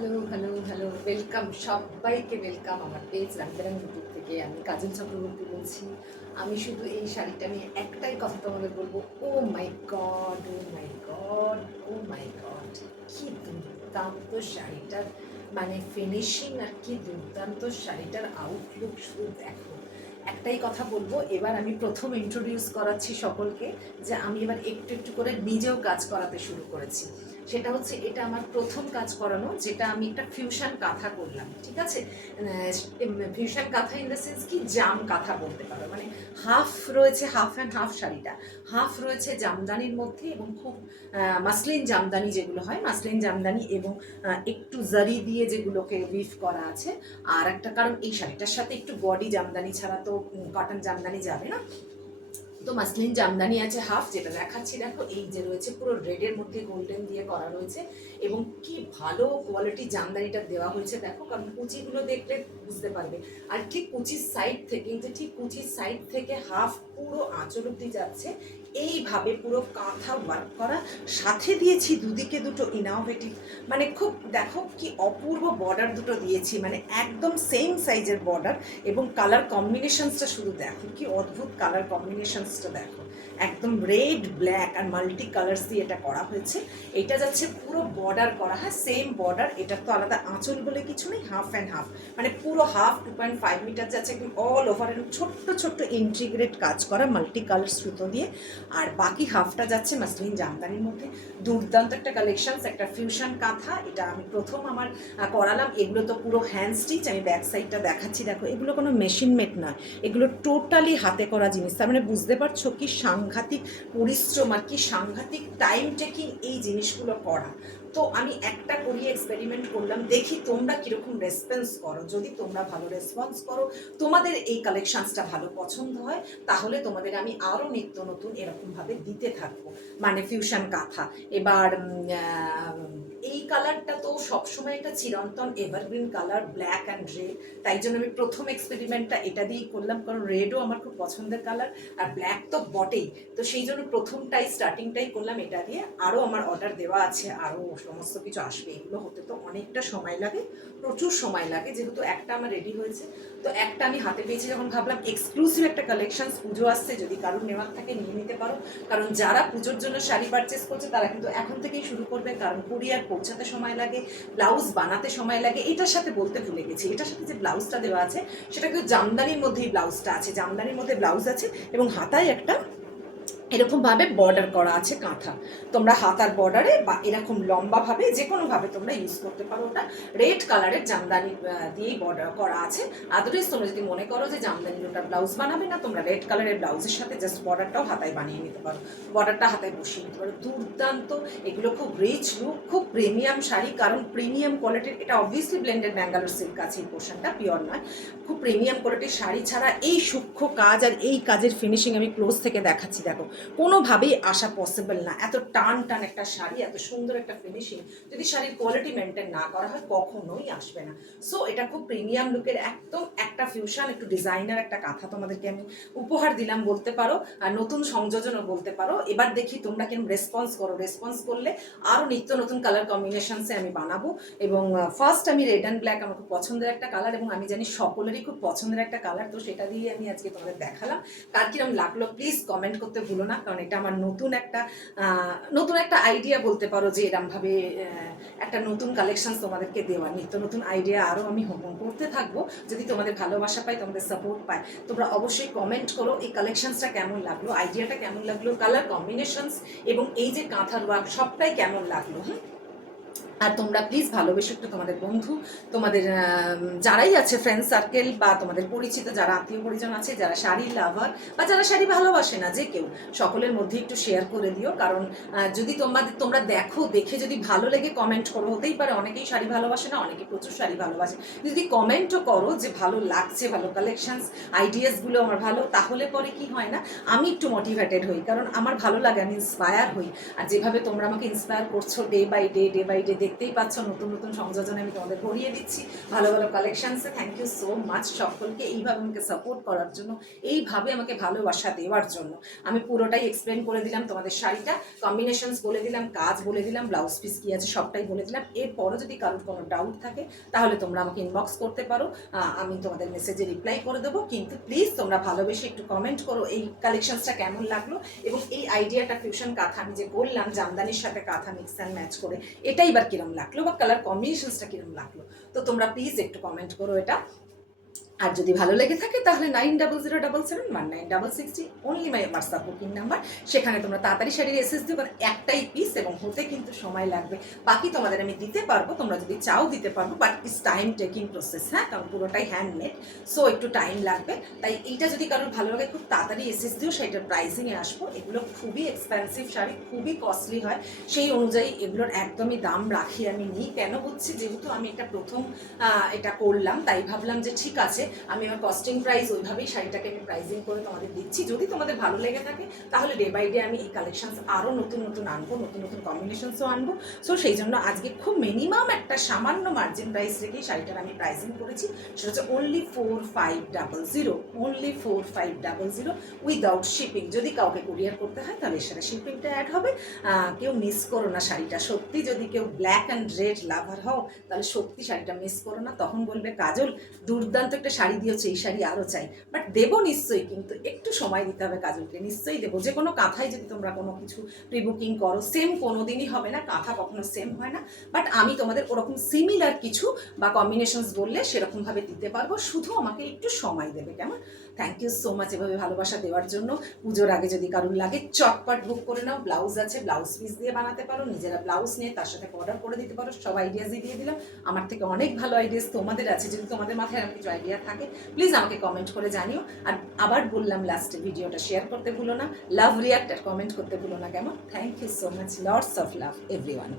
Hello, hello, hello. Welcome সবাইকে welcome আমার page রামবেরাম YouTube থেকে। আমি কাজল চক্রবর্তী বলছি। আমি শুধু এই শাড়িটা নিয়ে একটাই কথা তোমাদের বলবো, ও মাই গড! ও মাই গড! ও মাই গড! কি দুর্দান্ত শাড়িটার মানে ফিনিশিং আর কি দুর্দান্ত শাড়িটার আউটলুক শুধু দেখো। একটাই কথা বলবো, এবার আমি প্রথম ইন্ট্রোডিউস করাচ্ছি সকলকে যে আমি এবার একটু একটু করে নিজেও কাজ করাতে শুরু করেছি। সেটা হচ্ছে এটা আমার প্রথম কাজ করানো, যেটা আমি একটা ফিউশন কাঁথা করলাম, ঠিক আছে? ফিউশন কাঁথা ইন দ্য সেন্স কি জাম কাঁথা বলতে পারো, মানে হাফ রয়েছে, হাফ অ্যান্ড হাফ শাড়িটা। হাফ রয়েছে জামদানির মধ্যে এবং খুব মাসলিন জামদানি যেগুলো হয়, মাসলিন জামদানি এবং একটু জারি দিয়ে যেগুলোকে উইভ করা আছে। আর একটা কারণ এই শাড়িটার সাথে একটু বডি জামদানি ছাড়া তো কটন জামদানি যাবে না, তো মাসলিন জামদানি আছে হাফ, যেটা দেখাচ্ছি দেখো। এই যে রয়েছে পুরো রেডের মধ্যে গোল্ডেন দিয়ে করা রয়েছে এবং কি ভালো কোয়ালিটি জামদানিটা দেওয়া হয়েছে দেখো, কারণ কুচিগুলো দেখলে বুঝতে পারবে। আর ঠিক কুচির সাইড থেকে, এই যে ঠিক কুচির সাইড থেকে হাফ পুরো আঁচল অব্দি যাচ্ছে এইভাবে পুরো কাঁথা ওয়ার্ক করা, সাথে দিয়েছি দুদিকে দুটো ইনোভেটিভ, মানে খুব দেখো কি অপূর্ব বর্ডার দুটো দিয়েছি, মানে একদম সেম সাইজের বর্ডার। এবং কালার কম্বিনেশনসটা শুধু দেখো কি অদ্ভুত কালার কম্বিনেশনসটা দেখো, একদম রেড ব্ল্যাক আর মাল্টি কালার্স দিয়ে এটা করা হয়েছে। এটা যাচ্ছে পুরো বর্ডার করা, হ্যাঁ সেম বর্ডার, এটার তো আলাদা আঁচল বলে কিছু নেই, হাফ অ্যান্ড হাফ, মানে পুরো হাফ 2.5 মিটার যাচ্ছে একদম অল ওভার, ছোট্ট ছোট্ট ইন্টিগ্রেট কাজ করা মাল্টি কালার সুতো দিয়ে। আর বাকি হাফটা যাচ্ছে মাসলিন জামদানির মধ্যে। দুর্দান্ত একটা কালেকশনস, একটা ফিউশন কাঁথা, এটা আমি প্রথম আমার করালাম। এগুলো তো পুরো হ্যান্ড স্টিচ, আমি ব্যাক সাইডটা দেখাচ্ছি দেখো, এগুলো কোনো মেশিন মেড নয়, এগুলো টোটালি হাতে করা জিনিস। তার মানে বুঝতে পারছো কি সাংঘাতিক পরিশ্রম আর কি সাংঘাতিক টাইম টেকিং এই জিনিসগুলো করা। তো আমি একটা করিয়ে এক্সপেরিমেন্ট করলাম, দেখি তোমরা কীরকম রেসপন্স করো। যদি তোমরা ভালো রেসপন্স করো, তোমাদের এই কালেকশনসটা ভালো পছন্দ হয়, তাহলে তোমাদের আমি আরও নিত্য নতুন এরকমভাবে দিতে থাকবো, মানে ফিউশন কাঁথা। এবার এই কালারটা তো সবসময় একটা চিরন্তন evergreen colour, black and red, তাই জন্য আমি প্রথম এক্সপেরিমেন্টটা এটা দিয়েই করলাম, কারণ রেডও আমার খুব পছন্দের কালার আর ব্ল্যাক তো বটেই। তো সেই জন্য প্রথমটাই স্টার্টিংটাই করলাম এটা দিয়ে। আরও আমার অর্ডার দেওয়া আছে, আরও সমস্ত কিছু আসবে। এগুলো হতে তো অনেকটা সময় লাগে, প্রচুর সময় লাগে, যেহেতু একটা আমার রেডি হয়েছে। তো একটা আমি হাতে পেয়েছি যখন, ভাবলাম এক্সক্লুসিভ একটা কালেকশনস, পুজো আসছে, যদি কারোর নেওয়ার থাকে নিয়ে নিতে পারো। কারণ যারা পুজোর জন্য শাড়ি পারচেস করছে তারা কিন্তু এখন থেকেই শুরু করবে, কারণ কুরিয়ার পৌঁছাতে সময় লাগে, ব্লাউজ বানাতে সময় লাগে। এটার সাথে বলতে ভুলে গেছি, এটার সাথে যে ব্লাউজটা দেওয়া আছে সেটা কিন্তু জামদানির মধ্যেই ব্লাউজটা আছে, জামদানির মধ্যে ব্লাউজ আছে এবং হাতায় একটা এরকমভাবে বর্ডার করা আছে কাঁথা। তোমরা হাতার বর্ডারে বা এরকম লম্বাভাবে যে কোনোভাবে তোমরা ইউজ করতে পারো। ওটা রেড কালারের জামদানি দিয়েই বর্ডার করা আছে। আদারওয়াইজ তোমরা যদি মনে করো যে জামদানির ওটা ব্লাউজ বানাবে না, তোমরা রেড কালারের ব্লাউজের সাথে জাস্ট বর্ডারটাও হাতায় বানিয়ে নিতে পারো, বর্ডারটা হাতায় বসিয়ে নিতে পারো। দুর্দান্ত, এগুলো খুব রিচ লুক, খুব প্রিমিয়াম শাড়ি, কারণ প্রিমিয়াম কোয়ালিটির। এটা অবভিয়াসলি ব্লেন্ডেড ব্যাঙ্গালোর সিল্ক আছে, এই পোর্শনটা পিওর নয়। খুব প্রিমিয়াম কোয়ালিটির শাড়ি ছাড়া এই সূক্ষ্ম কাজ আর এই কাজের ফিনিশিং আমি ক্লোজ থেকে দেখাচ্ছি দেখো, কোনোভাবেই আসা পসিবল না। এত টান টান একটা শাড়ি, এত সুন্দর একটা ফিনিশিং, যদি শাড়ির কোয়ালিটি মেনটেন না করা হয় কখনোই আসবে না। সো এটা খুব প্রিমিয়াম লুকের একদম একটা ফিউশন, একটু ডিজাইনার একটা কাঁথা তোমাদেরকে আমি উপহার দিলাম বলতে পারো, আর নতুন সংযোজনও বলতে পারো। এবার দেখি তোমরা কেমন রেসপন্স করো। রেসপন্স করলে আরও নিত্য নতুন কালার কম্বিনেশনসে আমি বানাবো। এবং ফার্স্ট আমি রেড অ্যান্ড ব্ল্যাক আমার খুব পছন্দের একটা কালার, এবং আমি জানি সকলেরই খুব পছন্দের একটা কালার, তো সেটা দিয়ে আমি আজকে তোমাদের দেখালাম। কার কিরম লাগলো প্লিজ কমেন্ট করতে ভুলো না, কারণ এটা আমার নতুন একটা আইডিয়া বলতে পারো, যে এরমভাবে একটা নতুন কালেকশন তোমাদেরকে দেওয়ার, নিত্য নতুন আইডিয়া আরও আমি হোমন করতে থাকবো। যদি তোমাদের ভালোবাসা পাই, তোমাদের সাপোর্ট পাই, তোমরা অবশ্যই কমেন্ট করো এই কালেকশনসটা কেমন লাগলো, আইডিয়াটা কেমন লাগলো, কালার কম্বিনেশনস এবং এই যে কাঁথার ওয়ার্ক সবটাই কেমন লাগলো। আর তোমরা প্লিজ ভালোবেসে একটু তোমাদের বন্ধু, তোমাদের যারাই আছে ফ্রেন্ড সার্কেল, বা তোমাদের পরিচিত যারা আত্মীয় পরিজন আছে, যারা শাড়ি লাভার বা যারা শাড়ি ভালোবাসে না, যে কেউ, সকলের মধ্যে একটু শেয়ার করে দিও। কারণ যদি তোমরা দেখে যদি ভালো লেগে কমেন্ট করো, হতেই পারে অনেকেই শাড়ি ভালোবাসে না, অনেকে প্রচুর শাড়ি ভালোবাসে, যদি কমেন্টও করো যে ভালো লাগছে, ভালো কালেকশনস, আইডিয়াসগুলো আমার ভালো, তাহলে পরে কি হয় না, আমি একটু মোটিভেটেড হই, কারণ আমার ভালো লাগে, আমি ইন্সপায়ার হই। আর যেভাবে তোমরা আমাকে ইন্সপায়ার করছো ডে বাই ডে দেখতেই পাচ্ছ নতুন নতুন সংযোজনে আমি তোমাদের ভরিয়ে দিচ্ছি ভালো ভালো কালেকশনসে। থ্যাংক ইউ সো মাচ সকলকে এইভাবে আমাকে সাপোর্ট করার জন্য, এইভাবে আমাকে ভালোবাসা দেওয়ার জন্য। আমি পুরোটাই এক্সপ্লেন করে দিলাম তোমাদের শাড়িটা, কম্বিনেশনস বলে দিলাম, কাজ বলে দিলাম, ব্লাউজ পিস কী আছে সবটাই বলে দিলাম। এরপরও যদি কারোর কোনো ডাউট থাকে তাহলে তোমরা আমাকে ইনবক্স করতে পারো, আমি তোমাদের মেসেজে রিপ্লাই করে দেবো। কিন্তু প্লিজ তোমরা ভালোবেসে একটু কমেন্ট করো এই কালেকশনসটা কেমন লাগলো, এবং এই আইডিয়াটা ফিউশন কাঁথা আমি যে বললাম জামদানির সাথে কাঁথা মিক্স অ্যান্ড ম্যাচ করে, এটাই এবার কিরম লাগলো বা কালার কম্বিনেশনসটা কিরম লাগলো। তো তোমরা প্লিজ একটু কমেন্ট করো এটা। আর যদি ভালো লেগে থাকে তাহলে 9007719660 অনলি মাই হোয়াটসঅ্যাপ বুকিং নাম্বার, সেখানে তোমরা তাড়াতাড়ি শাড়ির এসএস দিও, কারণ একটাই পিস এবং হতে কিন্তু সময় লাগবে। বাকি তোমাদের আমি দিতে পারবো, তোমরা যদি চাও দিতে পারবো, but it's time taking process, হ্যাঁ, কারণ পুরোটাই হ্যান্ডমেড, সো একটু টাইম লাগবে। তাই এইটা যদি কারোর ভালো লাগে খুব তাড়াতাড়ি এসএস দিও, সেটার প্রাইসিংয়ে আসবো। এগুলো খুবই এক্সপেন্সিভ শাড়ি, খুবই কস্টলি হয়, সেই অনুযায়ী এগুলোর একদমই দাম রাখি আমি নিই। কেন বুঝছি, যেহেতু আমি এটা প্রথম এটা করলাম, তাই ভাবলাম যে ঠিক আছে আমি আমার কস্টিং প্রাইস ওইভাবেই শাড়িটাকে আমি প্রাইজিং করে তোমাদের দিচ্ছি। যদি তোমাদের ভালো লেগে থাকে তাহলে ডে বাই ডে আমি এই কালেকশনস আরও নতুন নতুন আনবো, নতুন নতুন কম্বিনেশনসও আনবো। সো সেই জন্য আজকে খুব মিনিমাম একটা সামান্য মার্জিন প্রাইস রেখেই শাড়িটার আমি প্রাইজিং করেছি। সেটা হচ্ছে অনলি 4500, অনলি 4500 উইদাউট শিপিং। যদি কাউকে কুরিয়ার করতে হয় তাহলে সেটা শিপিংটা অ্যাড হবে। কেউ মিস করো না শাড়িটা, সত্যি যদি কেউ ব্ল্যাক অ্যান্ড রেড লাভার হও তাহলে সত্যি শাড়িটা মিস করো না। তখন বলবে কাজল দুর্দান্ত একটা শাড়ি দিয়েছে, এই শাড়ি আরও চাই। বাট দেবো নিশ্চয়ই, কিন্তু একটু সময় দিতে হবে কাজলকে, নিশ্চয়ই দেবো। যে কোনো কাঁথায় যদি তোমরা কোনো কিছু প্রি বুকিং করো, সেম কোনো দিনই হবে না, কাঁথা কখনো সেম হয় না। বাট আমি তোমাদের ওরকম সিমিলার কিছু বা কম্বিনেশনস বললে সেরকমভাবে দিতে পারবো, শুধু আমাকে একটু সময় দেবে, কেমন? থ্যাংক ইউ সো মাচ এভাবে ভালোবাসা দেওয়ার জন্য। পুজোর আগে যদি কারোর লাগে চটপট বুক করে নাও। ব্লাউজ আছে, ব্লাউজ পিস দিয়ে বানাতে পারো, নিজেরা ব্লাউজ নিয়ে তার সাথে অর্ডার করে দিতে পারো। সব আইডিয়াসই দিয়ে দিলাম, আমার থেকে অনেক ভালো আইডিয়াস তোমাদের আছে। যদি তোমাদের মাথায় এরকম কিছু আইডিয়া থাকে প্লিজ আমাকে কমেন্ট করে জানিও। আর আবার বললাম লাস্টে, ভিডিওটা শেয়ার করতে ভুলো না, লাভ রিয়াক্ট আর কমেন্ট করতে ভুলো না, কেমন? Thank you so much, lots of love everyone.